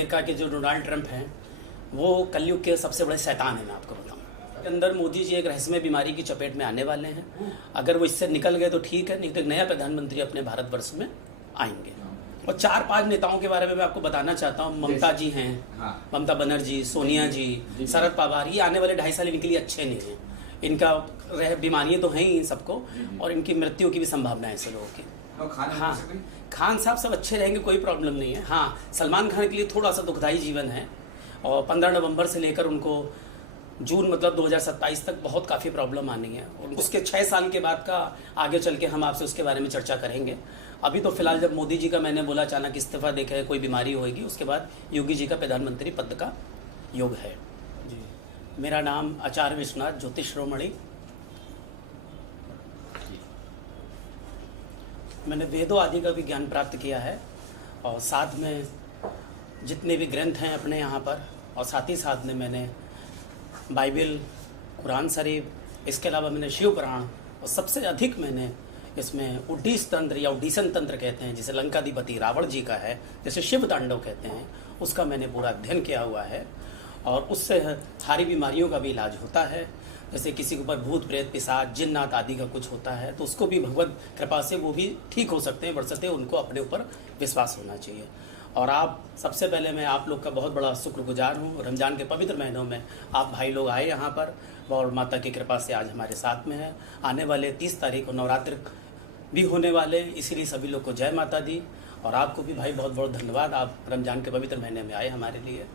America के जो Donald Trump हैं वो कलयुग के सबसे बड़े शैतान हैं। मैं आपको बताऊं, अंदर मोदी जी एक रहस्यमय बीमारी की चपेट में आने वाले हैं। अगर वो इससे निकल गए तो ठीक है, नहीं तो एक नया प्रधानमंत्री अपने भारतवर्ष में आएंगे। और 4-5 नेताओं के बारे में मैं आपको बताना चाहता हूँ। ममता जी हैं, ममता बनर्जी, सोनिया जी, शरद पवार, ये आने वाले 2.5 साल इनके लिए अच्छे नहीं हैं। इनका बीमारियाँ तो हैं ही सबको, और इनकी मृत्यु की भी संभावना है ऐसे लोगों की। हाँ, खान साहब सब अच्छे रहेंगे, कोई प्रॉब्लम नहीं है। हाँ, सलमान खान के लिए थोड़ा सा दुखदाई जीवन है, और 15 नवंबर से लेकर उनको जून मतलब 2027 तक बहुत काफ़ी प्रॉब्लम आनी है। और उसके 6 साल के बाद का आगे चल के हम आपसे उसके बारे में चर्चा करेंगे। अभी तो फिलहाल जब मोदी जी का मैंने बोला अचानक इस्तीफा देखे कोई बीमारी होगी, उसके बाद योगी जी का प्रधानमंत्री पद का योग है। जी, मेरा नाम आचार्य विश्वनाथ ज्योतिष शिरोमणि। मैंने वेदों आदि का भी ज्ञान प्राप्त किया है, और साथ में जितने भी ग्रंथ हैं अपने यहाँ पर, और साथ ही साथ में मैंने बाइबल, कुरान शरीफ, इसके अलावा मैंने शिव पुराण, और सबसे अधिक मैंने इसमें उड्डीस तंत्र या उड्डीसन तंत्र कहते हैं, जिसे लंकाधिपति रावण जी का है, जैसे शिव तांडव कहते हैं, उसका मैंने पूरा अध्ययन किया हुआ है। और उससे सारी बीमारियों का भी इलाज होता है। जैसे किसी के ऊपर भूत प्रेत पिशाच जिन्नात आदि का कुछ होता है तो उसको भी भगवत कृपा से वो भी ठीक हो सकते हैं, बरसते उनको अपने ऊपर विश्वास होना चाहिए। और आप सबसे पहले मैं आप लोग का बहुत बड़ा शुक्रगुजार हूँ। रमज़ान के पवित्र महीनों में आप भाई लोग आए यहाँ पर, और माता की कृपा से आज हमारे साथ में है। आने वाले 30 तारीख को नवरात्र भी होने वाले, इसीलिए सभी लोग को जय माता दी। और आपको भी भाई बहुत बहुत धन्यवाद, आप रमज़ान के पवित्र महीने में आए हमारे लिए,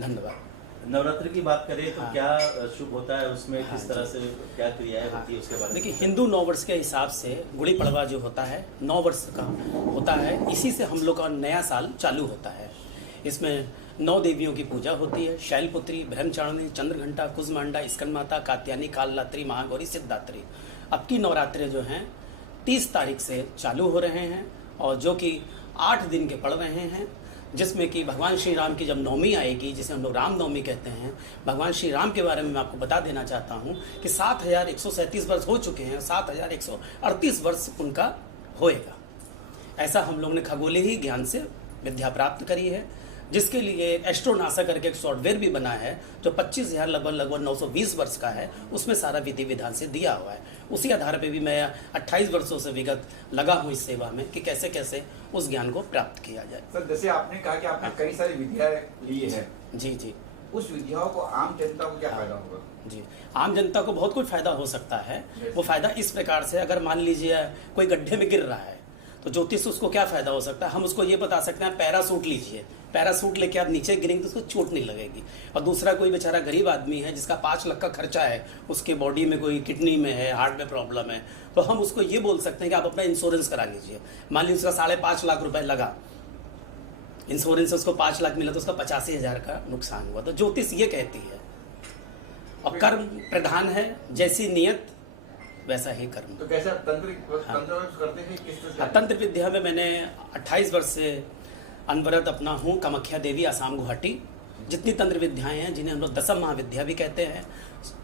धन्यवाद। नवरात्रि की बात करें तो क्या शुभ होता है उसमें, किस तरह से क्या क्रियाएं होती है उसके बारे में? देखिए, हिंदू 9 वर्ष के हिसाब से गुड़ी पड़वा जो होता है 9 वर्ष का होता है, इसी से हम लोग का नया साल चालू होता है। इसमें 9 देवियों की पूजा होती है, शैलपुत्री, ब्रह्मचारिणी, चंद्रघंटा, कुजमांडा, स्कंदमाता, कात्यायनी, कालरात्रि, महागौरी, सिद्धात्री। अब की नवरात्रे जो हैं 30 तारीख से चालू हो रहे हैं, और जो कि 8 दिन के पड़ रहे हैं, जिसमें कि भगवान श्री राम की जब नवमी आएगी, जिसे हम लोग राम नवमी कहते हैं, भगवान श्री राम के बारे में मैं आपको बता देना चाहता हूं कि 7137 वर्ष हो चुके हैं, 7138 वर्ष उनका होएगा। ऐसा हम लोग ने खगोलीय ज्ञान से विद्या प्राप्त करी है, जिसके लिए एस्ट्रोनासा करके एक सॉफ्टवेयर भी बना है जो 25,000 लगभग 920 वर्ष का है, उसमें सारा विधि विधान से दिया हुआ है। उसी आधार पे भी मैं 28 वर्षों से विगत लगा हूँ इस सेवा में कि कैसे कैसे उस ज्ञान को प्राप्त किया जाए। सर, जैसे आपने कहा कि आपने कई सारी विद्याएं ली है, जी जी, उस विद्याओं को आम जनता को क्या फायदा होगा? जी, आम जनता को बहुत कुछ फायदा हो सकता है। वो फायदा इस प्रकार से, अगर मान लीजिए कोई गड्ढे में गिर रहा है तो ज्योतिष उसको क्या फायदा हो सकता है, हम उसको ये बता सकते हैं पैरासूट लीजिए, पैरासूट लेके आप नीचे गिरेंगे तो उसको चोट नहीं लगेगी। और दूसरा, कोई बेचारा गरीब आदमी है जिसका 5 लाख का खर्चा है, उसके बॉडी में कोई किडनी में है, हार्ट में प्रॉब्लम है, तो हम उसको ये बोल सकते हैं कि आप अपना इंश्योरेंस करा लीजिए। मान लीजिए उसका 5.5 लाख रुपए लगा, इंश्योरेंस उसको 5 लाख मिला तो उसका 85,000 का नुकसान हुआ। तो ज्योतिष ये कहती है, और कर्म प्रधान है, जैसी नियत वैसा ही कर्म। तो कैसे तंत्र करते हैं, किस तरह से? तंत्र विद्या में मैंने 28 वर्ष से अनवरत अपना हूँ। कामाख्या देवी, आसाम गुवाहाटी। जितनी तंत्र विद्याएं हैं, जिन्हें हम लोग 10 महाविद्या भी कहते हैं,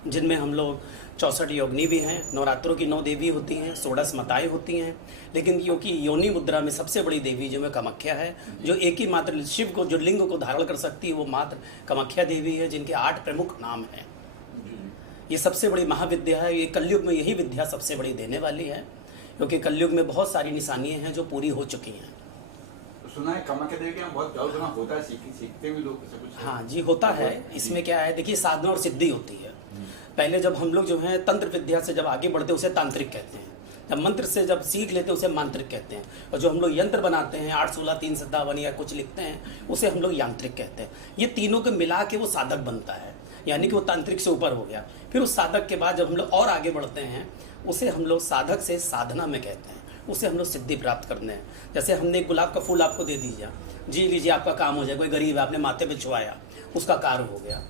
जिनमें हम लोग 64 योगिनी भी हैं, नवरात्रों की 9 देवी होती हैं, 16 माताएं होती हैं, लेकिन क्योंकि योनि मुद्रा में सबसे बड़ी देवी जो है कामाख्या है, जो एक ही मात्र शिव को, जो लिंग को धारण कर सकती है, वो मात्र कामाख्या देवी है, जिनके 8 प्रमुख नाम हैं। ये सबसे बड़ी महाविद्या है। ये कलयुग में यही विद्या सबसे बड़ी देने वाली है, क्योंकि कलयुग में बहुत सारी निशानियां हैं जो पूरी हो चुकी हैं। तो सुना है कामाख्या देवी के यहाँ बहुत जादू टोना होता है, सीखते भी लोग सब कुछ? हाँ जी, होता है। इसमें क्या है, देखिए, साधना और सिद्धि होती है। पहले जब हम लोग जो है तंत्र विद्या से जब आगे बढ़ते उसे तांत्रिक कहते हैं, जब मंत्र से जब सीख लेते हैं उसे मांत्रिक कहते हैं, और जो हम लोग यंत्र बनाते हैं 8, 16, 3, 57 या कुछ लिखते हैं, उसे हम लोग यांत्रिक कहते हैं। ये तीनों को मिला के वो साधक बनता है, यानी कि वो तांत्रिक से ऊपर हो गया। फिर उस साधक के बाद जब हम लोग और आगे बढ़ते हैं, उसे हम लोग साधक से साधना में कहते हैं, उसे हम लोग सिद्धि प्राप्त करने हैं। जैसे हमने एक गुलाब का फूल आपको दे दीजिए, जी लीजिए, आपका काम हो जाए। कोई गरीब है, आपने माथे पे छुआया, उसका कार्य हो गया।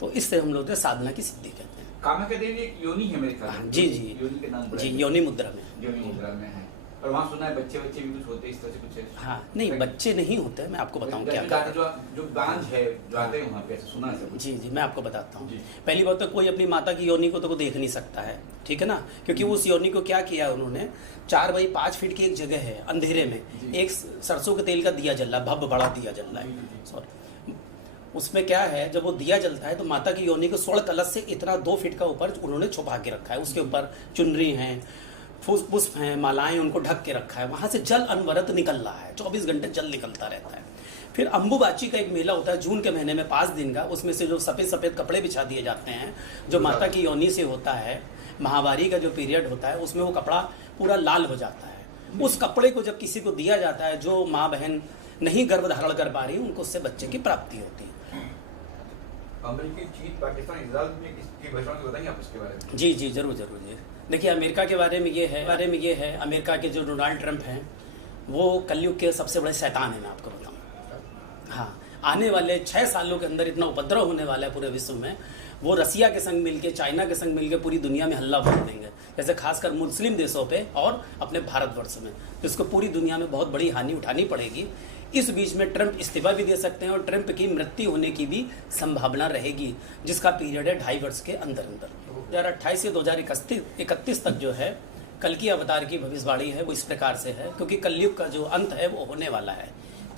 तो इससे हम लोग साधना की सिद्धि कहते हैं। कामाख्या देवी एक योनि है मेरे ख्याल में। जी जी, योनि के नाम जी, योनि मुद्रा में। योनि मुद्रा में है, और वहाँ सुना है बच्चे भी कुछ होते हैं, इस तरह से कुछ? हाँ, नहीं, बच्चे नहीं होते। मैं आपको बताऊं क्या जो बांझ है, जो आते हैं वहाँ पे, सुना है? जी जी, मैं आपको बताता हूँ। पहली बात तो कोई अपनी माता की योनि को तो देख नहीं सकता है, ठीक है ना, क्योंकि उस योनि को क्या किया उन्होंने, 4 बाई 5 फीट की एक जगह है, अंधेरे में एक सरसों के तेल का दिया जल रहा, भब बड़ा दिया जल रहा है, सॉरी, उसमें क्या है, जब वो दिया जलता है तो माता की योनि को स्वर्ण कलश से इतना 2 फीट का ऊपर उन्होंने छुपा के रखा है। उसके ऊपर चुनरी हैं, पुष्प हैं, मालाएं, उनको ढक के रखा है। वहाँ से जल अनवरत निकल रहा है, 24 घंटे जल निकलता रहता है। फिर अम्बुबाची का एक मेला होता है जून के महीने में 5 दिन का, उसमें से जो सफ़ेद सफ़ेद कपड़े बिछा दिए जाते हैं, जो माता की योनि से होता है, महावारी का जो पीरियड होता है उसमें वो कपड़ा पूरा लाल हो जाता है। उस कपड़े को जब किसी को दिया जाता है, जो माँ बहन नहीं गर्भ धारण कर पा रही, उनको उससे बच्चे की प्राप्ति होती है। अमेरिकी, चीन, पाकिस्तान, इजराइल में किसकी भविष्यवाणी बताएंगे आप इसके बारे में? जी जी, जरूर जरूर जी। देखिए, अमेरिका के बारे में ये है, अमेरिका के जो डोनाल्ड ट्रंप हैं वो कलयुग के सबसे बड़े शैतान हैं, मैं आपको बताऊँ। हाँ, आने वाले 6 सालों के अंदर इतना उपद्रव होने वाला है पूरे विश्व में, वो रसिया के संग मिलके, चाइना के संग मिलके पूरी दुनिया में हल्ला बोल देंगे, जैसे खासकर मुस्लिम देशों पे और अपने भारतवर्ष में, जिसको पूरी दुनिया में बहुत बड़ी हानि उठानी पड़ेगी। इस बीच में ट्रंप इस्तीफा भी दे सकते हैं और ट्रंप की मृत्यु होने की भी संभावना रहेगी, जिसका पीरियड है 2.5 वर्ष के अंदर अंदर। 2028 से 2031 तक जो है कल की अवतार की भविष्यवाणी है, वो इस प्रकार से है, क्योंकि कलयुग का जो अंत है वो होने वाला है।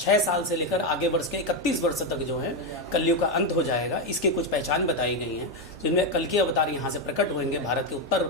6 साल से लेकर आगे वर्ष के 31 वर्ष तक जो है कलयुग का अंत हो जाएगा। इसकी कुछ पहचान बताई गई हैं, जिनमें कल के अवतार यहाँ से प्रकट होंगे, भारत के उत्तर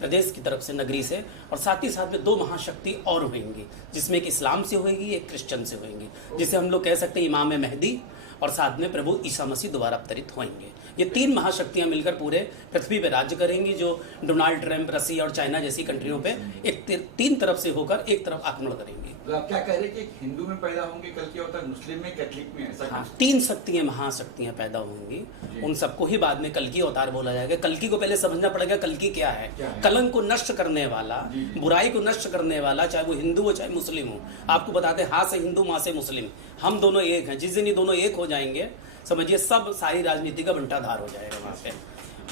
प्रदेश की तरफ से, नगरी से, और साथ ही साथ में 2 महाशक्ति और होंगी, जिसमें एक इस्लाम से होगी, एक क्रिश्चियन से होंगी, जिसे हम लोग कह सकते हैं इमाम मेहदी, और साथ में प्रभु ईसा मसीह दोबारा अवतरित होंगे। ये 3 महाशक्तियां मिलकर पूरे पृथ्वी पे राज्य करेंगी, जो डोनाल्ड ट्रंप, रसिया और चाइना जैसी कंट्रियों पे एक 3 तरफ से होकर एक तरफ आक्रमण करेंगी। तो आप क्या कह रहे हैं कि हिंदू में पैदा होंगे कल की अवतार, मुस्लिम में, कैथलिक में, ऐसा? हाँ, 3 शक्तियां, महाशक्तियां पैदा होंगी, उन सबको ही बाद में कल की अवतार बोला जाएगा। कल की को पहले समझना पड़ेगा कल की क्या है। कलंक को नष्ट करने वाला, बुराई को नष्ट करने वाला, चाहे वो हिंदू हो चाहे मुस्लिम हो। आपको बताते हैं, हाथ से हिंदू, माँ से मुस्लिम, हम दोनों एक हैं। जिस दिन ये दोनों एक हो जाएंगे, समझिए सब सारी राजनीति का बंटाधार हो जाएगा वहाँ पे।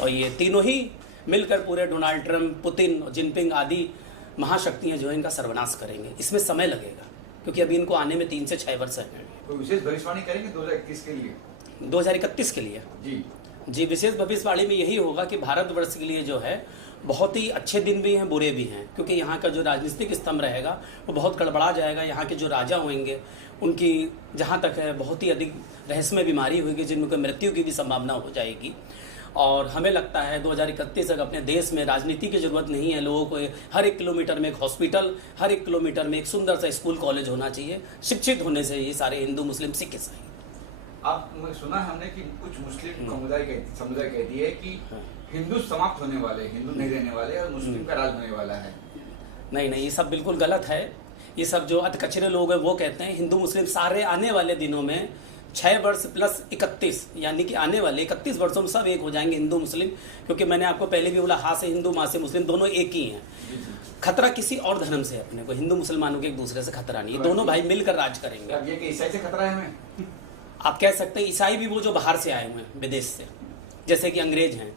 और ये तीनों ही मिलकर पूरे डोनाल्ड ट्रंप, पुतिन, जिनपिंग आदि महाशक्तियां जो है इनका सर्वनाश करेंगे। इसमें समय लगेगा, क्योंकि अभी इनको आने में 3 से 6 वर्ष है। तो विशेष भविष्यवाणी करेंगे 2031 के लिए? 2031 के लिए जी, विशेष भविष्यवाणी में यही होगा कि भारतवर्ष के लिए जो है बहुत ही अच्छे दिन भी हैं, बुरे भी हैं, क्योंकि यहाँ का जो राजनीतिक स्तंभ रहेगा वो बहुत गड़बड़ा जाएगा। यहाँ के जो राजा होंगे उनकी जहाँ तक है बहुत ही अधिक रहस्यमय बीमारी होगी, जिनमें मृत्यु की भी संभावना हो जाएगी। और हमें लगता है 2031 तक अपने देश में राजनीति की जरूरत नहीं है। लोगों को हर 1 किलोमीटर में एक हॉस्पिटल, हर 1 किलोमीटर में एक सुंदर सा स्कूल कॉलेज होना चाहिए। शिक्षित होने से ये सारे हिंदू, मुस्लिम, सिख, ईसाई। आप सुना है हमने कि कुछ मुस्लिम समुदाय कहती है कि हिंदू समाप्त होने वाले, हिंदू नहीं रहने वाले और मुस्लिम का राज होने वाला है। नहीं, ये सब बिल्कुल गलत है। ये सब जो अधकचरे लोग हैं वो कहते हैं हिंदू मुस्लिम सारे आने वाले दिनों में 6 वर्ष प्लस 31, यानी कि आने वाले 31 वर्षों में सब एक हो जाएंगे, हिंदू मुस्लिम। क्योंकि मैंने आपको पहले भी बोला, हाथ से हिंदू, माँ से मुस्लिम, दोनों एक ही हैं। खतरा किसी और धर्म से अपने को, हिंदू मुसलमानों के एक दूसरे से खतरा नहीं है। दोनों भाई मिलकर राज करेंगे। अब ये कि ईसाई से खतरा है हमें? आप कह सकते हैं ईसाई भी वो जो बाहर से आए हुए हैं, विदेश से, जैसे कि अंग्रेज हैं,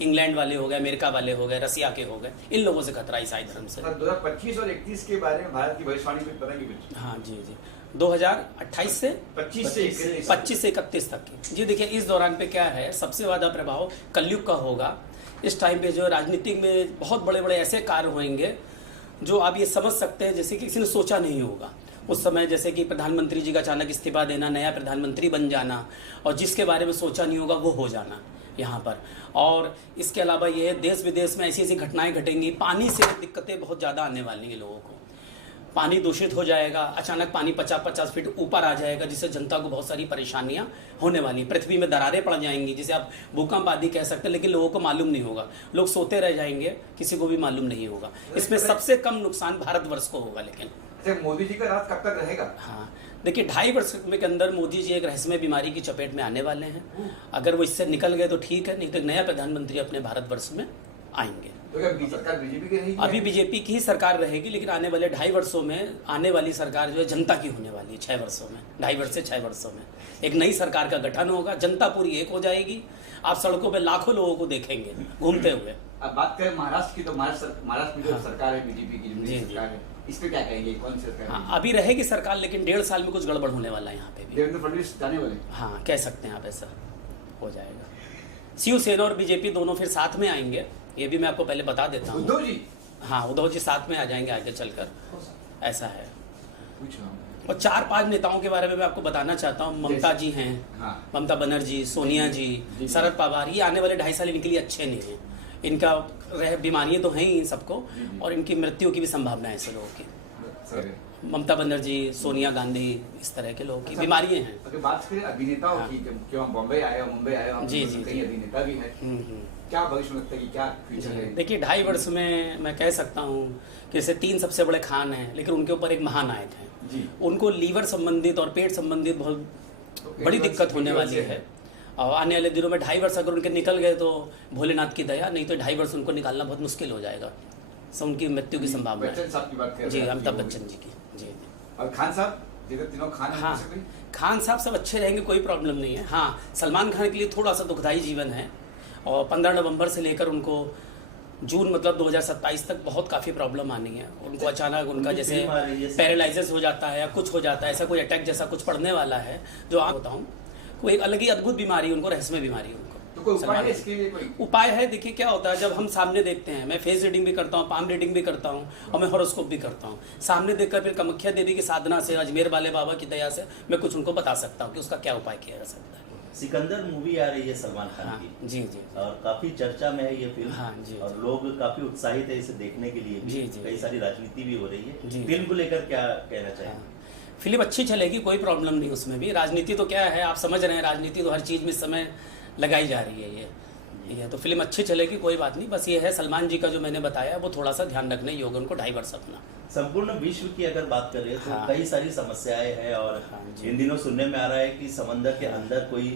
इंग्लैंड वाले हो गए, अमेरिका वाले हो गए, रसिया के हो गए, इन लोगों से खतरा ईसाई धर्म से। 2025 और 31 के बारे में भारत की भविष्यवाणी कुछ बताएंगे कुछ? हाँ जी, 2028 से 25 से 31 तक की। जी देखिए, इस दौरान पे क्या है, सबसे ज़्यादा प्रभाव कलयुग का होगा। इस टाइम पे जो राजनीतिक में बहुत बड़े बड़े ऐसे कार्य होंगे जो आप ये समझ सकते हैं जैसे कि किसी ने सोचा नहीं होगा। उस समय जैसे कि प्रधानमंत्री जी का अचानक इस्तीफा देना, नया प्रधानमंत्री बन जाना, और जिसके बारे में सोचा नहीं होगा वो हो जाना यहाँ पर। और इसके अलावा ये देश विदेश में ऐसी ऐसी घटनाएं घटेंगी। पानी से दिक्कतें बहुत ज़्यादा आने वाली हैं लोगों को। पानी दूषित हो जाएगा, अचानक पानी 50-50 फीट ऊपर आ जाएगा, जिससे जनता को बहुत सारी परेशानियां होने वाली। पृथ्वी में दरारें पड़ जाएंगी, जिसे आप भूकंप आदि कह सकते हैं, लेकिन लोगों को मालूम नहीं होगा। लोग सोते रह जाएंगे, किसी को भी मालूम नहीं होगा। इसमें सबसे कम नुकसान भारतवर्ष को होगा। लेकिन मोदी जी का राज कब तक रहेगा? हाँ, देखिए 2.5 वर्ष के अंदर मोदी जी एक रहस्यमय बीमारी की चपेट में आने वाले हैं। अगर वो इससे निकल गए तो ठीक है, नहीं तो नया प्रधानमंत्री अपने भारतवर्ष में आएंगे। तो क्या सरकार बीजेपी की रहेगी? अभी बीजेपी की ही सरकार रहेगी, लेकिन आने वाले 2.5 वर्षों में आने वाली सरकार जो है जनता की होने वाली है। 6 वर्षों में, 2.5 वर्ष से 6 वर्षों में एक नई सरकार का गठन होगा। जनता पूरी एक हो जाएगी। आप सड़कों पे लाखों लोगों को देखेंगे घूमते हुए। अब बात करें महाराष्ट्र की, तो महाराष्ट्र में जो सरकार है बीजेपी की, जो सरकार है, इस पे क्या कहेंगे? कौन सी सरकार? हाँ, अभी रहेगी सरकार, लेकिन 1.5 साल में कुछ गड़बड़ होने वाला है यहाँ पे भी। देवेंद्र फडणवीस जाने वाले? हाँ, कह सकते हैं आप, ऐसा हो जाएगा। शिवसेना और बीजेपी दोनों फिर साथ में आएंगे, ये भी मैं आपको पहले बता देता हूँ। उद्धव जी? हाँ, उद्धव जी साथ में आ जाएंगे आगे चलकर, ऐसा है। पूछ रहा हूँ। और 4-5 नेताओं के बारे में मैं आपको बताना चाहता हूँ। ममता जी हैं, हाँ। ममता बनर्जी, सोनिया जी, शरद पवार, ये आने वाले 2.5 साल इनके लिए अच्छे नहीं हैं। इनका बीमारियां तो हैं ही सबको, और इनकी मृत्यु की भी संभावना है ऐसे लोगों की। ममता बनर्जी, सोनिया गांधी, इस तरह के लोगों की बीमारियां हैं। अगर बात करें अभिनेताओं की, क्यों हम बॉम्बे आए और मुंबई आए, जी, कई अभिनेता भी है, क्या भविष्य में लगता है कि क्या फ्यूचर है? देखिए 2.5 वर्ष में मैं कह सकता हूँ कि जैसे 3 सबसे बड़े खान हैं, लेकिन उनके ऊपर एक महानायक है। उनको लीवर संबंधित और पेट संबंधित बहुत बड़ी दिक्कत होने वाली है, और आने वाले दिनों में 2.5 वर्ष अगर उनके निकल गए तो भोलेनाथ की दया, नहीं तो 2.5 वर्ष उनको निकालना बहुत मुश्किल हो जाएगा। सो उनकी मृत्यु की संभावना है। बच्चन साहब की बात कर जी, अमिताभ बच्चन जी की। जी। और खान साहब, तीनों खान हैं, हाँ, खान साहब सब अच्छे रहेंगे, कोई प्रॉब्लम नहीं है। हाँ, सलमान खान के लिए थोड़ा सा दुखदाई जीवन है, और 15 नवंबर से लेकर उनको जून मतलब 2027 तक बहुत काफ़ी प्रॉब्लम आनी है। उनको अचानक उनका जैसे पैरालाइसिस हो जाता है या कुछ हो जाता है, ऐसा कोई अटैक जैसा कुछ पड़ने वाला है, जो आप बताऊँ, कोई एक अलग ही अद्भुत बीमारी उनको, रहस्यमय बीमारी उनको। तो कोई उपाय है इसके लिए? कोई उपाय है? देखिए क्या होता है, जब हम सामने देखते हैं, मैं फेस रीडिंग भी करता हूँ, पाम रीडिंग भी करता हूँ, और मैं हॉरोस्कोप भी करता हूँ। सामने देखकर फिर कामाख्या देवी की साधना से, अजमेर वाले बाबा की दया से मैं कुछ उनको बता सकता हूँ कि उसका क्या उपाय किया जा सकता है। सिकंदर मूवी आ रही है सलमान खान हाँ, की। जी जी, और काफी चर्चा में है ये फिल्म। हाँ, जी, और लोग काफी उत्साहित है इसे देखने के लिए भी। जी, जी, कई सारी राजनीति भी हो रही है। जी, फिल्म को लेकर क्या कहना चाहिए? फिल्म अच्छी चलेगी, कोई प्रॉब्लम नहीं उसमें भी। राजनीति तो क्या है, आप समझ रहे हैं, राजनीति तो हर चीज़ में इस समय लगाई जा रही है। ये तो फिल्म अच्छी चलेगी, कोई बात नहीं। बस ये है, सलमान जी का जो मैंने बताया वो थोड़ा सा ध्यान रखने योग्य, उनको 2.5 वर्ष अपना। संपूर्ण विश्व की अगर बात करें तो हाँ, कई सारी समस्याएं हैं, और हाँ, इन दिनों सुनने में आ रहा है कि समंदर के अंदर कोई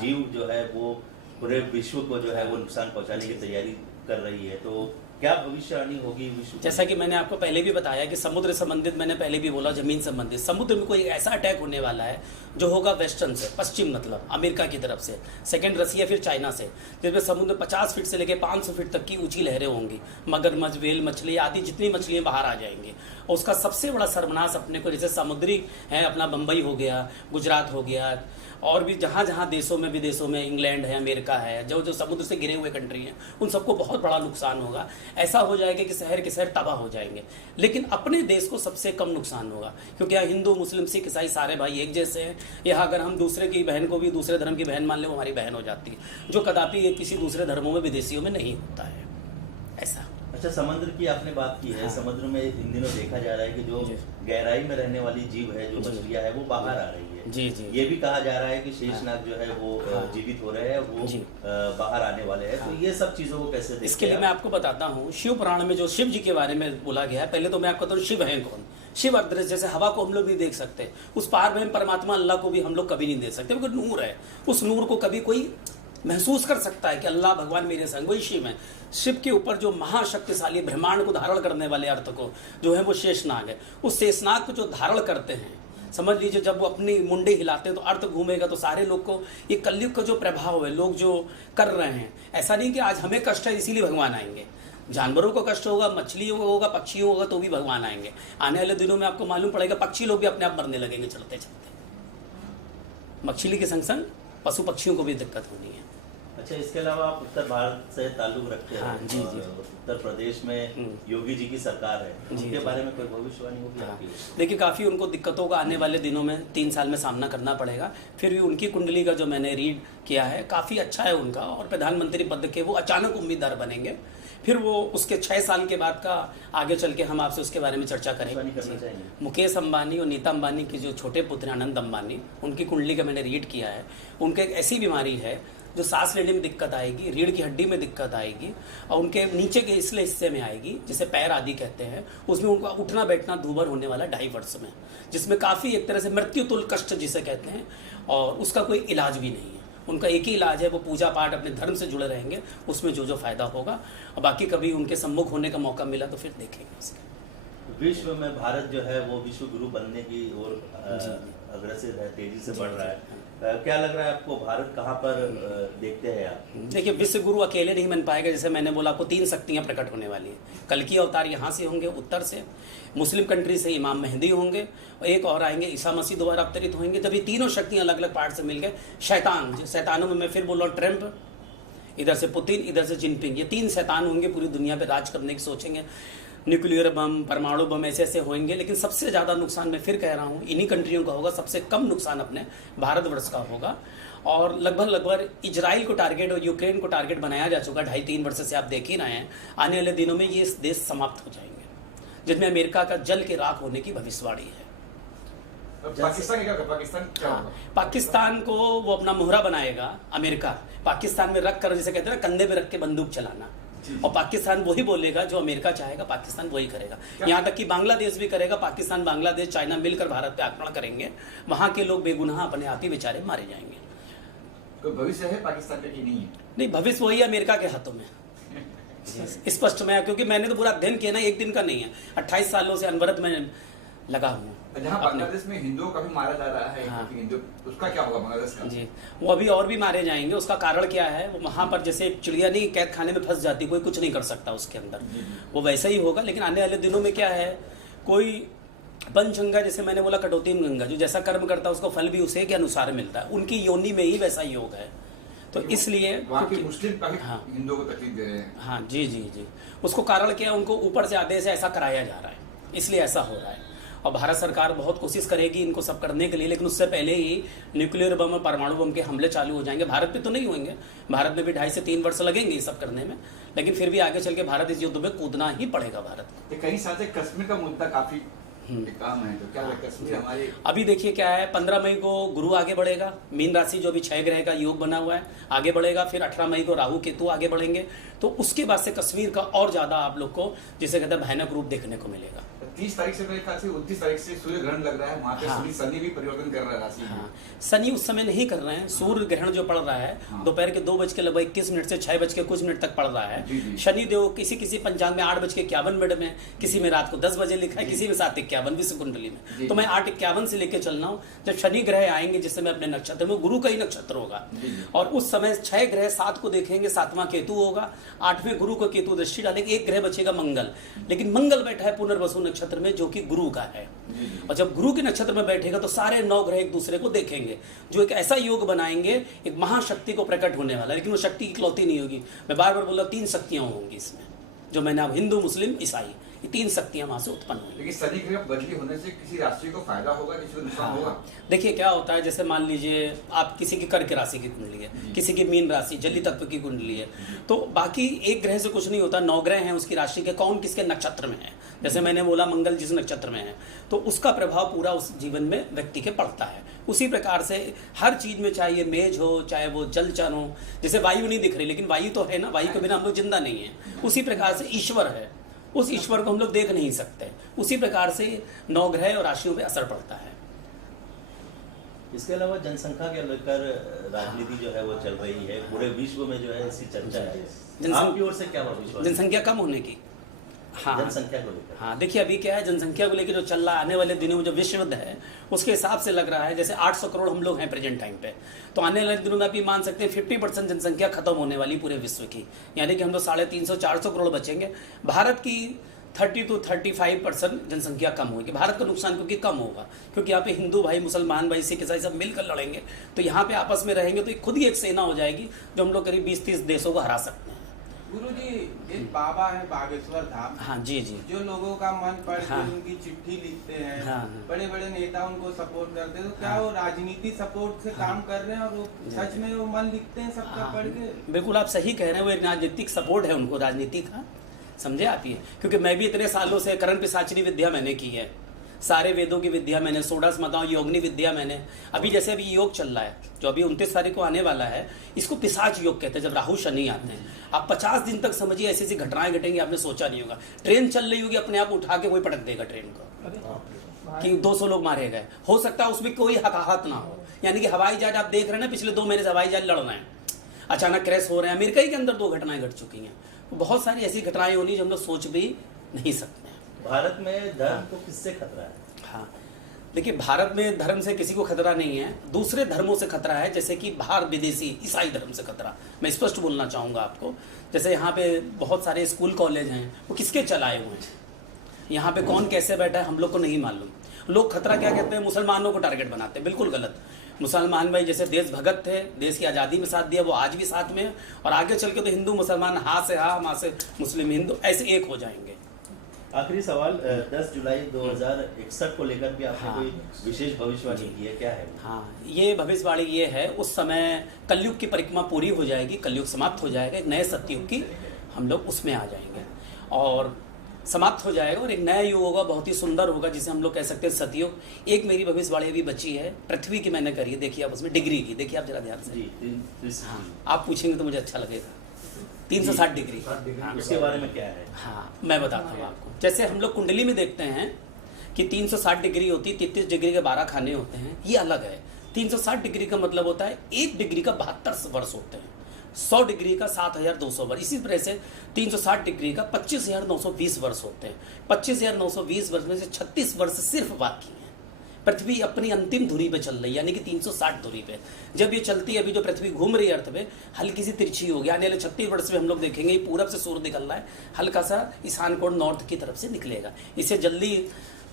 जीव जो है वो पूरे विश्व को जो है वो नुकसान पहुंचाने की तैयारी कर रही है। तो क्या भविष्यवाणी होगी विश्व? जैसा कि मैंने आपको पहले भी बताया कि समुद्र संबंधित, मैंने पहले भी बोला, जमीन संबंधित, समुद्र में कोई ऐसा अटैक होने वाला है जो होगा वेस्टर्न से, पश्चिम मतलब अमेरिका की तरफ से, सेकंड रसिया, फिर चाइना से, जिसमें समुद्र 50 फीट से लेकर 500 फीट तक की ऊंची लहरें होंगी। मगरमच्छ, वेल मछली आदि जितनी मछलियाँ बाहर आ जाएंगी। और उसका सबसे बड़ा सर्वनाश अपने को, जैसे समुद्री है अपना बम्बई हो गया, गुजरात हो गया, और भी जहाँ जहाँ देशों में, विदेशों में, इंग्लैंड है, अमेरिका है, जो जो समुद्र से घिरे हुए कंट्री हैं, उन सबको बहुत बड़ा नुकसान होगा। ऐसा हो जाएगा कि शहर के शहर तबाह हो जाएंगे, लेकिन अपने देश को सबसे कम नुकसान होगा, क्योंकि यहाँ हिंदू, मुस्लिम, सिख, ईसाई सारे भाई एक जैसे हैं। यहाँ अगर हम दूसरे की बहन को भी दूसरे धर्म की बहन मान ले, वो हमारी बहन हो जाती है, जो कदापि ये किसी दूसरे धर्मों में, विदेशियों में नहीं होता है ऐसा। अच्छा, समुद्र की आपने बात की है। हाँ। समुद्र में इन दिनों देखा जा रहा है कि जो गहराई में रहने वाली जीव है, जो मछलियां है, वो बाहर आ रही है। जी जी। ये भी कहा जा रहा है कि शेषनाग जो है वो जीवित हो रहे हैं, वो बाहर आने वाले हैं। तो ये सब चीजों को कैसे देखते हैं? इसके लिए मैं आपको बताता हूँ, शिव पुराण में जो शिव जी के बारे में बोला गया है, पहले तो मैं आपको बताऊँ शिव है कौन। शिव अदृश्य, जैसे हवा को हम लोग नहीं देख सकते, उस पार ब्रह्म परमात्मा अल्लाह को भी हम लोग कभी नहीं देख सकते, क्योंकि नूर है। उस नूर को कभी कोई महसूस कर सकता है कि अल्लाह भगवान मेरे संग, वही शिव है। शिव के ऊपर जो महाशक्तिशाली ब्रह्मांड को धारण करने वाले अर्थ को जो है वो शेषनाग है। उस शेषनाग को जो धारण करते हैं, समझ लीजिए जब वो अपनी मुंडी हिलाते हैं तो अर्थ घूमेगा, तो सारे लोग को ये कलयुग का जो प्रभाव है, लोग जो कर रहे हैं, ऐसा नहीं कि आज हमें कष्ट है इसीलिए भगवान आएंगे। जानवरों को कष्ट होगा, मछलियों को होगा, पक्षियों होगा, तो भी भगवान आएंगे। आने वाले दिनों में आपको मालूम पड़ेगा पक्षी लोग भी अपने आप मरने लगेंगे चलते चलते। मछली के संग संग पशु पक्षियों को भी दिक्कत होनी है। अच्छा, इसके अलावा आप उत्तर भारत से ताल्लुक रखते हैं। हाँ, जी जी। उत्तर प्रदेश में योगी जी की सरकार है, उनके बारे में कोई भविष्यवाणी होगी आपकी? देखिए काफ़ी उनको दिक्कतों का आने वाले दिनों में 3 साल में सामना करना पड़ेगा। फिर भी उनकी कुंडली का जो मैंने रीड किया है काफ़ी अच्छा है उनका, और प्रधानमंत्री पद के वो अचानक उम्मीदवार बनेंगे। फिर वो उसके 6 साल के बाद का आगे चल के हम आपसे उसके बारे में चर्चा करेंगे। मुकेश अंबानी और नीता अंबानी के जो छोटे पुत्र आनंद अंबानी, उनकी कुंडली का मैंने रीड किया है। उनके एक ऐसी बीमारी है जो सांस लेने में दिक्कत आएगी, रीढ़ की हड्डी में दिक्कत आएगी, और उनके नीचे के इसले हिस्से में आएगी, जिसे पैर आदि कहते हैं, उसमें उनका उठना बैठना दूभर होने वाला 2.5 वर्ष में, जिसमें काफ़ी एक तरह से मृत्यु तुल्य कष्ट जिसे कहते हैं, और उसका कोई इलाज भी नहीं है। उनका एक ही इलाज है, वो पूजा पाठ अपने धर्म से जुड़े रहेंगे, उसमें जो जो फायदा होगा। और बाकी कभी उनके सम्मुख होने का मौका मिला तो फिर देखेंगे उसके। विश्व में भारत जो है वो विश्व गुरु बनने की ओर अग्रसर है, तेजी से बढ़ रहा है। क्या लग रहा है आपको, भारत कहाँ पर देखते हैं आप? देखिए विश्व गुरु अकेले नहीं बन पाएगा। जैसे मैंने बोला आपको 3 शक्तियाँ प्रकट होने वाली है। कल की अवतार यहाँ से होंगे, उत्तर से, मुस्लिम कंट्री से इमाम मेहदी होंगे, और एक और आएंगे ईसा मसीह दोबारा अवतरित होंगे। जब ये तीनों शक्तियाँ अलग अलग पार्ट से मिल गए, शैतानों में मैं फिर बोल रहा हूँ ट्रम्प, इधर से पुतिन, इधर से जिनपिंग, ये 3 शैतान होंगे, पूरी दुनिया पे राज करने की सोचेंगे। न्यूक्लियर बम, परमाणु बम ऐसे ऐसे होंगे, लेकिन सबसे ज़्यादा नुकसान मैं फिर कह रहा हूँ इन्हीं कंट्रियों का होगा, सबसे कम नुकसान अपने भारतवर्ष का होगा। और लगभग इजराइल को टारगेट और यूक्रेन को टारगेट बनाया जा चुका है 2.5-3 वर्ष से, आप देख ही रहे हैं। आने वाले दिनों में ये देश समाप्त हो जाएंगे, जिनमें अमेरिका का जल के राख होने की भविष्यवाणी है। पाकिस्तान क्या होगा? पाकिस्तान को वो अपना मोहरा बनाएगा अमेरिका, पाकिस्तान में रख कर, जैसे कहते हैं ना कंधे पे रख के बंदूक चलाना, और पाकिस्तान वही बोलेगा जो अमेरिका चाहेगा, पाकिस्तान वही करेगा। यहाँ तक कि बांग्लादेश भी करेगा, पाकिस्तान, बांग्लादेश, चाइना मिलकर भारत पे आक्रमण करेंगे, वहाँ के लोग बेगुनाह अपने आप ही बेचारे मारे जाएंगे। कोई भविष्य है पाकिस्तान का कि नहीं है? नहीं, भविष्य वही है अमेरिका के हाथों में, स्पष्ट में है, क्योंकि मैंने तो पूरा अध्ययन किया ना, एक दिन का नहीं है, 28 सालों से अनवरत में लगा हूँ। जहाँ बांग्लादेश में हिंदुओं का भी मारा जा रहा है, हाँ। हिंदू, उसका क्या होगा बांग्लादेश का? जी, वो अभी और भी मारे जाएंगे। उसका कारण क्या है? वो वहाँ पर जैसे एक चिड़िया नहीं कैद खाने में फंस जाती, कोई कुछ नहीं कर सकता उसके अंदर, वो वैसा ही होगा। लेकिन आने वाले दिनों में क्या है, कोई पंचगंगा, जैसे मैंने बोला कटौती में गंगा, जो जैसा कर्म करता है उसको फल भी उसे के अनुसार मिलता है, उनकी योनि में ही वैसा योग है। तो इसलिए वहाँ के मुस्लिम काफी हाँ, हिंदुओं को तकलीफ दे रहे हैं। हाँ जी जी जी, उसको कारण क्या है? उनको ऊपर से आदेश है, ऐसा कराया जा रहा है, इसलिए ऐसा हो रहा है। और भारत सरकार बहुत कोशिश करेगी इनको सब करने के लिए, लेकिन उससे पहले ही न्यूक्लियर बम और परमाणु बम के हमले चालू हो जाएंगे। भारत पे तो नहीं होंगे, भारत में भी 2.5 से 3 वर्ष लगेंगे ये सब करने में, लेकिन फिर भी आगे चल के भारत इस युद्ध में कूदना ही पड़ेगा भारत को। कई साल से कश्मीर का मुद्दा काफी काम है, तो क्या कश्मीर हमारे अभी देखिए क्या है, 15 मई को गुरु आगे बढ़ेगा, मीन राशि जो अभी 6 ग्रह का योग बना हुआ है आगे बढ़ेगा, फिर 18 मई को राहु केतु आगे बढ़ेंगे, तो उसके बाद से कश्मीर का और ज्यादा आप लोग को जिसे कहते हैं भयानक रूप देखने को मिलेगा। 30 तारीख से मेरे ख्याल से 29 तारीख से सूर्य ग्रहण लग रहा है वहाँ पे। हाँ। शनि भी परिवर्तन कर रहा है राशि में। हाँ, शनि उस समय नहीं कर रहे हैं, सूर्य ग्रहण जो पड़ रहा है दोपहर के 2:21 से 6 कुछ मिनट तक पड़ रहा है। शनि देव किसी पंचांग में 8:51 में, किसी में रात को 10 बजे लिखा है, किसी में 7:51 विश्व कुंडली में, तो मैं 8:51 से लेकर चल रहा हूँ। जब शनि ग्रह आएंगे जिस समय अपने नक्षत्र में, गुरु का ही नक्षत्र होगा, और उस समय 6 ग्रह 7 को देखेंगे, 7वां केतु होगा, 8वें गुरु को केतु दृष्टि डालेंगे, एक ग्रह बचेगा मंगल, लेकिन मंगल बैठा है पुनर्वसु नक्षत्र में जो कि गुरु का है। और जब गुरु के नक्षत्र में बैठेगा तो सारे 9 ग्रह एक दूसरे को देखेंगे, जो एक ऐसा योग बनाएंगे, एक महाशक्ति को प्रकट होने वाला। लेकिन वो शक्ति इकलौती नहीं होगी, मैं बार बार बोल रहा हूं, 3 शक्तियां होंगी इसमें, जो मैंने अब हिंदू, मुस्लिम, ईसाई, ये 3 शक्तियां वहां से उत्पन्न होंगी। लेकिन शनि ग्रह बदली होने से किसी राशि को फायदा होगा, किसी को नुकसान होगा? देखिए क्या होता है, जैसे मान लीजिए आप किसी की कर्क राशि की कुंडली है, किसी की मीन राशि जली तत्व की कुंडली है, तो बाकी एक ग्रह से कुछ नहीं होता, 9 ग्रह हैं उसकी राशि के, कौन किसके नक्षत्र में है। जैसे मैंने बोला मंगल जिस नक्षत्र में है तो उसका प्रभाव पूरा उस जीवन में व्यक्ति के पड़ता है। उसी प्रकार से हर चीज में, चाहे ये मेज हो, चाहे वो जलचर हो, जैसे वायु नहीं दिख रही लेकिन वायु तो है ना, वायु के बिना हम लोग जिंदा नहीं है। उसी प्रकार से ईश्वर है, उस ईश्वर को हम लोग देख नहीं सकते। उसी प्रकार से 9 ग्रह और राशियों पे असर पड़ता है। इसके अलावा जनसंख्या के लेकर राजनीति जो है वो चल रही है, पूरे विश्व में जो है इसकी चर्चा है, आपकी ओर से क्या भविष्य? जनसंख्या कम होने की, हाँ, जनसंख्या को लेकर, हाँ देखिए अभी क्या है, जनसंख्या को लेकर जो चल रहा है, आने वाले दिनों में जो विश्व युद्ध है उसके हिसाब से लग रहा है, जैसे 800 करोड़ हम लोग हैं प्रेजेंट टाइम पे, तो आने वाले दिनों में आप ये मान सकते हैं 50% जनसंख्या खत्म होने वाली पूरे विश्व की, यानी कि हम लोग 350-400 करोड़ बचेंगे। भारत की 30 to 35% जनसंख्या कम होगी। भारत का नुकसान क्योंकि कम होगा, क्योंकि यहाँ पे हिंदू भाई, मुसलमान भाई, सिख ईसाई सब मिलकर लड़ेंगे, तो यहाँ पे आपस में रहेंगे तो खुद ही एक सेना हो जाएगी जो हम लोग करीब 20-30 देशों को हरा सकते हैं। गुरुजी, एक बाबा है बागेश्वर धाम, हाँ जी जी, जो लोगों का मन पढ़ के हाँ, उनकी चिट्ठी लिखते हैं, हाँ, बड़े बड़े नेता उनको सपोर्ट करते हैं, तो क्या हाँ, वो राजनीति सपोर्ट से काम कर रहे हैं और वो सच में वो मन लिखते हैं सबका हाँ, पढ़ के? बिल्कुल आप सही कह रहे हैं, वो एक राजनीतिक सपोर्ट है उनको, राजनीति का, समझे आप ये, क्योंकि मैं भी इतने सालों से करण पिशाचिनी विद्या मैंने की है, सारे वेदों की विद्या मैंने, षोडश माताओं योगनी विद्या मैंने, अभी जैसे अभी योग चल रहा है जो अभी 29 तारीख को आने वाला है, इसको पिशाच योग कहते हैं, जब राहु शनि आते हैं। आप 50 दिन तक समझिए ऐसी ऐसी घटनाएं घटेंगी, आपने सोचा नहीं होगा। ट्रेन चल रही होगी, अपने आप उठा के कोई पटक देगा ट्रेन को, कि 200 लोग मारे गए, हो सकता है उसमें कोई हकाहत ना हो, यानी कि हवाई जहाज आप देख रहे हैं ना, पिछले 2 महीने से हवाई जहाज लड़ रहे हैं, अचानक क्रैश हो रहे हैं। अमेरिका ही के अंदर 2 घटनाएं घट चुकी हैं, बहुत सारी ऐसी घटनाएं होनी जो हम लोग सोच भी नहीं सकते हैं। भारत में धर्म को किससे खतरा है? हाँ देखिए, भारत में धर्म से किसी को खतरा नहीं है, दूसरे धर्मों से खतरा है, जैसे कि बाहर विदेशी ईसाई धर्म से खतरा। मैं स्पष्ट बोलना चाहूँगा आपको, जैसे यहाँ पे बहुत सारे स्कूल कॉलेज हैं, वो किसके चलाए हुए हैं, यहाँ पे कौन कैसे बैठा है हम लोग को नहीं मालूम। लोग खतरा क्या कहते हैं, मुसलमानों को टारगेट बनाते हैं, बिल्कुल गलत। मुसलमान भाई जैसे देश भगत थे, देश की आज़ादी में साथ दिया, वो आज भी साथ में है, और आगे चल के तो हिंदू मुसलमान हाँ से हाँ, वहाँ से मुस्लिम हिंदू ऐसे एक हो जाएंगे। आखिरी सवाल, 10 जुलाई 2061 को लेकर भी आपने हाँ। कोई विशेष भविष्यवाणी की है, क्या है? हाँ, ये भविष्यवाणी ये है, उस समय कलयुग की परिक्रमा पूरी हो जाएगी, कलयुग समाप्त हो जाएगा, एक नए सतयुग की हम लोग उसमें आ जाएंगे और समाप्त हो जाएगा और एक नया युग होगा, बहुत ही सुंदर होगा, जिसे हम लोग कह सकते हैं सतयुग। एक मेरी भविष्यवाणी अभी बची है, पृथ्वी की मैंने करी है, देखिए आप उसमें डिग्री की, देखिए आप जरा ध्यान से। जी, हाँ, आप पूछेंगे तो मुझे अच्छा लगेगा। 360 डिग्री। हाँ, उसके बारे में क्या है? हाँ, मैं बताता हूँ आपको। जैसे हम लोग कुंडली में देखते हैं कि 360 डिग्री होती है, 33 डिग्री के 12 खाने होते हैं, ये अलग है। 360 डिग्री का मतलब होता है 1 डिग्री का 72 वर्ष होते हैं, 100 डिग्री का 7200 वर्ष, इसी तरह से 360 डिग्री का 25,920 वर्ष होते हैं। 25,920 वर्ष में से 36 वर्ष सिर्फ बाकी हैं। पृथ्वी अपनी अंतिम धुरी पे चल रही है, यानी कि 360 धुरी पे। जब ये चलती है, अभी जो पृथ्वी घूम रही है अर्थ पे, हल्की सी तिरछी होगी, आने वाले 36 वर्ष में हम लोग देखेंगे ये पूरब से सूर्य निकल रहा है, हल्का सा ईशान कोण नॉर्थ की तरफ से निकलेगा। इससे जल्दी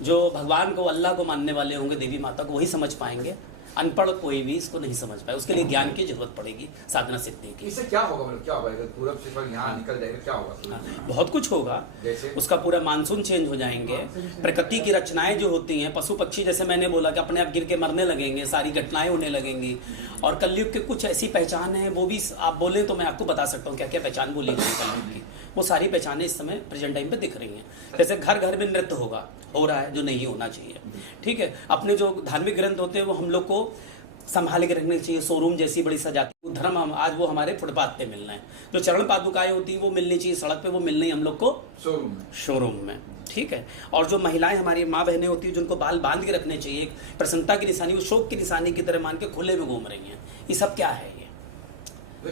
जो भगवान को, अल्लाह को मानने वाले होंगे, देवी माता को, वही समझ पाएंगे। अनपढ़ कोई भी इसको नहीं समझ पाए, उसके लिए ज्ञान की जरूरत पड़ेगी, साधना सिद्धि की। इससे क्या होगा, मतलब क्या होगा अगर पूरब से पर यहाँ निकल जाएगा, क्या होगा? बहुत कुछ होगा, जैसे उसका पूरा मानसून चेंज हो जाएंगे, प्रकृति की रचनाएं जो होती हैं, पशु पक्षी जैसे मैंने बोला कि अपने आप गिर के मरने लगेंगे, सारी घटनाएं होने लगेंगी। और कलयुग के कुछ ऐसी पहचान है, वो भी आप बोले तो मैं आपको बता सकता हूँ क्या क्या पहचान बोली गई कलयुग की। वो सारी पहचानें इस समय प्रेजेंट टाइम पे दिख रही हैं। जैसे घर घर में नृत्य होगा, हो रहा है, जो नहीं होना चाहिए, ठीक है। अपने जो धार्मिक ग्रंथ होते हैं वो हम लोग को संभाल के रखने चाहिए, शोरूम जैसी बड़ी सजाती धर्म हम आज वो हमारे फुटपाथ पे मिल रहे हैं। जो चरण पादुकाएं होती हैं वो मिलनी चाहिए सड़क पे, वो मिल रही हम लोग को शोरूम में, ठीक है। और जो महिलाएं हमारी माँ बहनें होती हैं जिनको बाल बांध के रखने चाहिए, एक प्रसन्नता की निशानी, वो शोक की निशानी की तरह मान के खुले में घूम रही हैं, ये सब क्या है?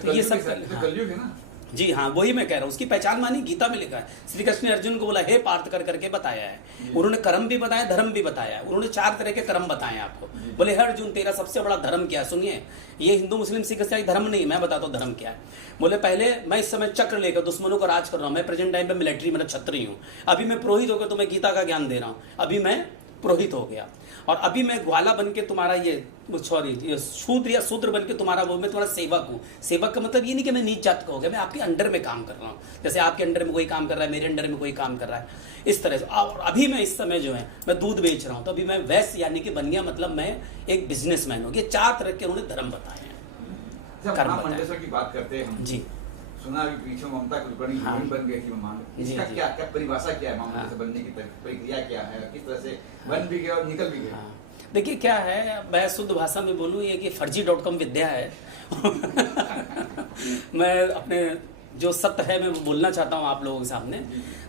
ये सब कलयुग है ना। जी हाँ, वही मैं कह रहा हूँ। उसकी पहचान मानी गीता में लिखा है। श्री कृष्ण ने अर्जुन को बोला हे पार्थ कर करके बताया है। उन्होंने कर्म भी बताया, धर्म भी बताया है। उन्होंने 4 तरह के कर्म बताए आपको। बोले हे अर्जुन, तेरा सबसे बड़ा धर्म क्या है? सुनिए, ये हिंदू मुस्लिम सिख ईसाई धर्म नहीं, मैं बताता हूँ धर्म क्या है। बोले पहले मैं इस समय चक्र लेकर दुश्मनों को राज कर रहा हूँ, मैं प्रेजेंट टाइम पे मिलिट्री, मतलब क्षत्रिय हूँ। अभी मैं पुरोहित होकर तुम्हें गीता का ज्ञान दे रहा हूँ, अभी मैं पुरोहित हो गया। और अभी मैं ग्वाला बन के तुम्हारा ये शूद्र या शूद्र बन के तुम्हारा वो, मैं तुम्हारा सेवक हूँ। सेवक का मतलब ये नहीं कि मैं नीच जात का हो गया, मैं आपके अंडर में काम कर रहा हूँ। जैसे आपके अंडर में कोई काम कर रहा है, मेरे अंडर में कोई काम कर रहा है, इस तरह से। और अभी मैं इस समय जो है मैं दूध बेच रहा हूँ, तो अभी मैं वैश्य यानी कि बन गया, मतलब मैं एक बिजनेसमैन हूँ। ये 4 तरह के उन्होंने धर्म बताए हैं, कर्म मंडलेश्वर की बात करते हैं हम। जी, सुना अभी पीछे ममता कुलकर्णी हीरोइन बन गई थी मां। इसका क्या क्या परिभाषा क्या है, मामले से बनने की प्रक्रिया क्या है, किस तरह से बन भी गया और निकल भी गया? देखिए क्या है, मैं शुद्ध भाषा में बोलूँ, ये कि फर्जी.com विद्या है। मैं अपने जो सत्य है मैं बोलना चाहता हूँ आप लोगों के सामने।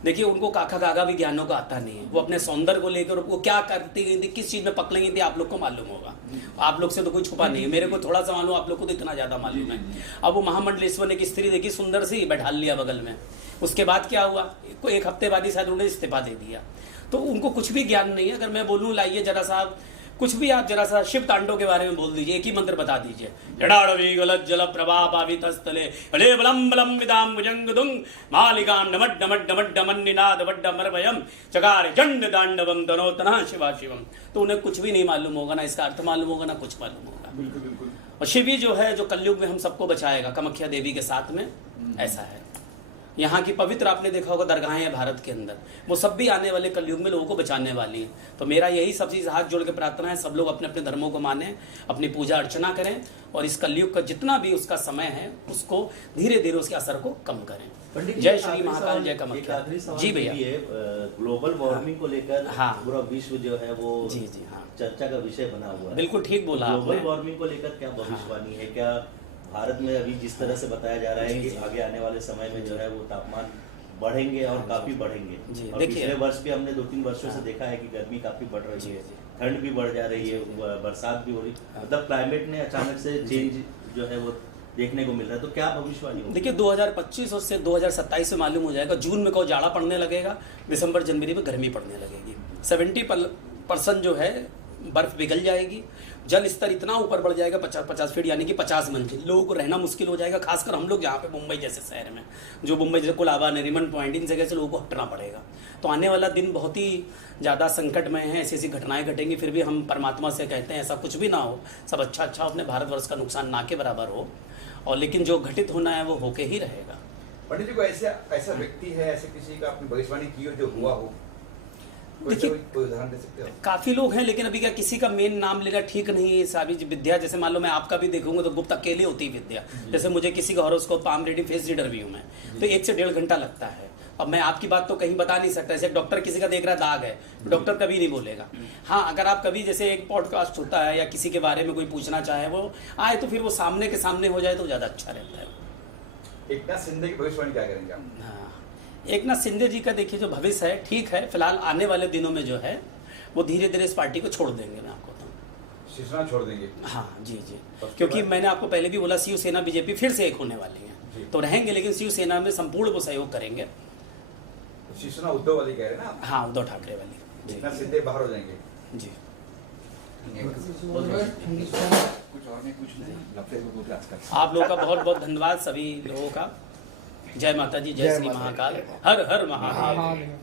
देखिए, उनको काका काका भी ज्ञानों का आता नहीं है। वो अपने सौंदर्य को लेकर वो क्या करती गई थी, किस चीज़ में पकड़ गई थी, आप लोग को मालूम होगा। आप लोग से तो कोई छुपा नहीं है, मेरे को थोड़ा सा मालूम, आप लोग को तो इतना ज़्यादा मालूम है। अब वो महामंडलेश्वर ने एक स्त्री देखी सुंदर सी, बैठा लिया बगल में। उसके बाद क्या हुआ, एक हफ्ते बाद ही शायद उन्होंने इस्तीफा दे दिया। तो उनको कुछ भी ज्ञान नहीं है। अगर मैं बोलूँ, लाइए जरा साहब कुछ भी आप जरा सा शिव तांडव के बारे में बोल दीजिए, एक ही मंत्र बता दीजिए, जडाड़वी गलत जल प्रभा पावित स्थले हले बलम बलम विदाम भुजंग दुंग मालिकाम नमड नमड नमड नमन निनाद वड्ड मरभयम चकार जंड दांडवम तनोतना शिवा शिवम। तो उन्हें कुछ भी नहीं मालूम होगा, ना इसका अर्थ मालूम होगा, ना कुछ मालूम होगा। बिल्कुल बिल्कुल। और शिव ही जो है, जो कलयुग में हम सबको बचाएगा, कामाख्या देवी के साथ में, ऐसा है। यहाँ की पवित्र आपने देखा होगा दरगाहें हैं भारत के अंदर, वो सब भी आने वाले कलयुग में लोगों को बचाने वाली हैं। तो मेरा यही सब चीज़ हाथ जोड़ के प्रार्थना है, सब लोग अपने अपने धर्मों को मानें, अपनी पूजा अर्चना करें, और इस कलयुग का जितना भी उसका समय है उसको धीरे धीरे उसके असर को कम करें। जय श्री महाकाल, जय कामाख्या। जी भैया, ग्लोबल वार्मिंग को लेकर हाँ, पूरा विश्व जो है वो जी जी हाँ चर्चा का विषय बना हुआ है। बिल्कुल ठीक बोला आपने। ग्लोबल वार्मिंग को लेकर क्या भविष्यवाणी है? क्या भारत में अभी जिस तरह से बताया जा रहा है कि आगे आने वाले समय में जो है वो तापमान बढ़ेंगे और काफी बढ़ेंगे? और पिछले वर्ष भी हमने 2-3 वर्षों से देखा है कि गर्मी काफी बढ़ रही है, ठंड भी बढ़ जा रही है, बरसात भी हो रही है, मतलब क्लाइमेट में अचानक से चेंज जो है वो देखने को मिल रहा है। तो क्या भविष्यवाणी होगी? देखिए 2025 और से 2027 से मालूम हो जाएगा। जून में को जाड़ा पड़ने लगेगा, दिसंबर जनवरी में गर्मी पड़ने लगेगी। 70% जो है बर्फ पिघल जाएगी, जल स्तर इतना ऊपर बढ़ जाएगा 50 फीट यानी कि 50 मंजिल, लोगों को रहना मुश्किल हो जाएगा। खासकर हम लोग यहाँ पे मुंबई जैसे शहर में, जो मुंबई जैसे कुलाबा, नरीमन पॉइंट, इन जगह से लोगों को हटना पड़ेगा। तो आने वाला दिन बहुत ही ज़्यादा संकटमय है। ऐसी ऐसी घटनाएं घटेंगी, फिर भी हम परमात्मा से कहते हैं ऐसा कुछ भी ना हो, सब अच्छा अच्छा अपने भारतवर्ष का नुकसान ना के बराबर हो, और लेकिन जो घटित होना है वो होके ही रहेगा। पंडित जी को ऐसा व्यक्ति है, ऐसे किसी का अपनी भविष्यवाणी की हो जो हुआ हो? देखिए, कोई उदाहरण दे सकते हो? काफी लोग हैं, लेकिन अभी क्या किसी का मेन नाम लेना ठीक नहीं है। सारी विद्या, जैसे मान लो मैं आपका भी देखूंगा तो गुप्त अकेले होती है विद्या। जैसे मुझे किसी का horoscope, palm reading, face reader भी हूं मैं, तो 1 से 1.5 घंटा लगता है। अब मैं आपकी बात तो कहीं बता नहीं सकता। जैसे डॉक्टर किसी का देख रहा दाग है, डॉक्टर कभी नहीं बोलेगा। हाँ, अगर आप कभी जैसे एक पॉडकास्ट होता है या किसी के बारे में कोई पूछना चाहे, वो आए तो फिर वो सामने के सामने हो जाए तो ज्यादा अच्छा रहता है। एकनाथ शिंदे की भविष्यवाणी क्या करेंगे आप? हाँ, एकनाथ शिंदे जी का देखिए जो भविष्य है ठीक है। फिलहाल आने वाले दिनों में जो है वो धीरे धीरे इस पार्टी को छोड़ देंगे। मैं आपको तो शिवसेना छोड़ देंगे? हाँ जी जी, क्योंकि मैंने आपको पहले भी बोला शिवसेना बीजेपी फिर से एक होने वाली है, तो रहेंगे, लेकिन शिवसेना में संपूर्ण वो सहयोग करेंगे। शिवसेना उद्धव वाली कह रहे हैं ना? हाँ, उद्धव ठाकरे वाली। जी एकनाथ शिंदे बाहर हो जाएंगे जी। कुछ और नहीं, कुछ नहीं, लफड़े को दूर रास्ता। आप लोगों का बहुत बहुत धन्यवाद सभी लोगों का। जय माता जी, जय श्री महाकाल, हर हर महादेव।